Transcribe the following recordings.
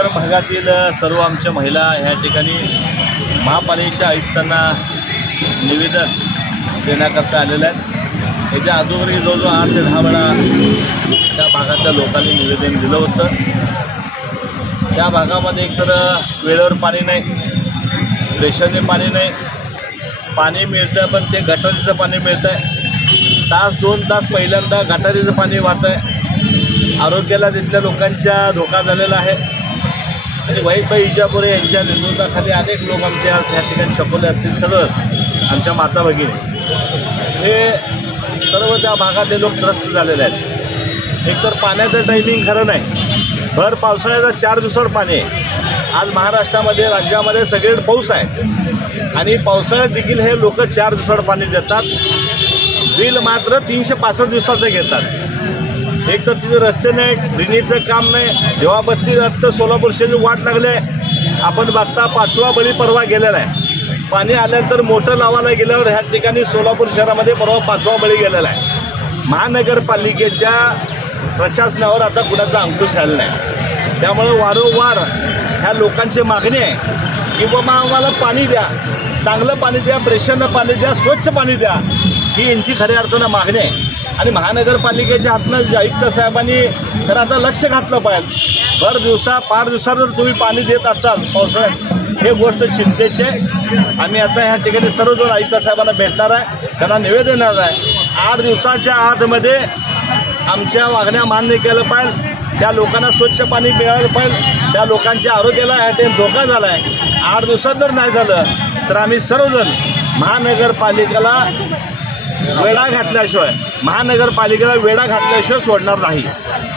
महानगर भागातील सर्व आमच्या महिला ह्या ठिकाणी महापालिकेच्या आयुक्तांना निवेदन देण्याकरता आलेल्या आहेत। याच्या अगोदरही जवळजवळ 8 ते 10 वेळा त्या भागातल्या लोकांनी निवेदन दिलं होतं। त्या भागामध्ये एकतर वेळेवर पाणी नाही, प्रेशरने पाणी नाही, पाणी मिळतं पण ते गटारीचं पाणी मिळतं आहे। तास 2 तास पहिल्यांदा गटारीचं पाणी वाहतं आहे। आरोग्याला तिथल्या लोकांच्या धोका झालेला आहे आणि वाईटबाई इजापुरे यांच्या नेतृत्वाखाली अनेक लोक आमच्या ह्या ठिकाणी छपवले असतील, सगळंच आमच्या माता भगिनी हे सर्व त्या भागातले लोक त्रस्त झालेले आहेत। एकतर पाण्याचं टायमिंग खरं नाही, भर पावसाळ्याचं 4 दिवसाड पाणी आहे। आज महाराष्ट्रामध्ये राज्यामध्ये सगळीकडे पाऊस आहे आणि पावसाळ्यात देखील हे लोक 4 दिवसाड पाणी देतात। बिल मात्र 365 दिवसाचं घेतात। एक तर तिथे रस्ते नाही, ड्रेनेजचं काम नाही, देवाबत्ती रक्त सोलापूर शहराची वाट लागली आहे। आपण बघता 5वा बळी परवा गेलेला आहे। पाणी आल्यानंतर मोटर लावायला गेल्यावर ह्या ठिकाणी सोलापूर शहरामध्ये परवा 5वा बळी गेलेला आहे। महानगरपालिकेच्या प्रशासनावर आता कुणाचा अंकुश आलेला नाही। त्यामुळे वारंवार ह्या लोकांची मागणी आहे की बाबा आम्हाला पाणी द्या, चांगलं पाणी द्या, प्रेशरनं पाणी द्या, स्वच्छ पाणी द्या, ही यांची खऱ्या अर्थानं मागणी आहे। आणि महानगरपालिकेच्या हातनं आयुक्त साहेबांनी तर आता लक्ष घातलं पाहिजे। पाच दिवसात जर तुम्ही पाणी देत असाल पावसाळ्यात, हे गोष्ट चिंतेची आहे। आम्ही आता ह्या ठिकाणी सर्वजण आयुक्त साहेबांना भेटणार आहे, त्यांना निवेदन देणार आहे। 8 दिवसाच्या आतमध्ये आमच्या मागण्या मान्य केलं पाहिजे, त्या लोकांना स्वच्छ पाणी मिळालं पाहिजे, त्या लोकांच्या आरोग्याला ह्या ठिकाणी धोका झाला आहे। 8 दिवसात जर नाही झालं तर आम्ही सर्वजण महानगरपालिकेला वेढा घातल्याशिवाय सोडणार नाही।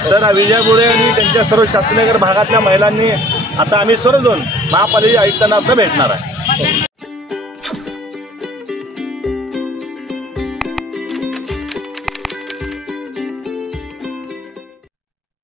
तर विजयपुरे आणि त्यांच्या सर्व शास्त्रीनगर भागातल्या महिलांनी आता आम्ही सर्वजण महापालिका आयुक्तांना आता भेटणार आहे।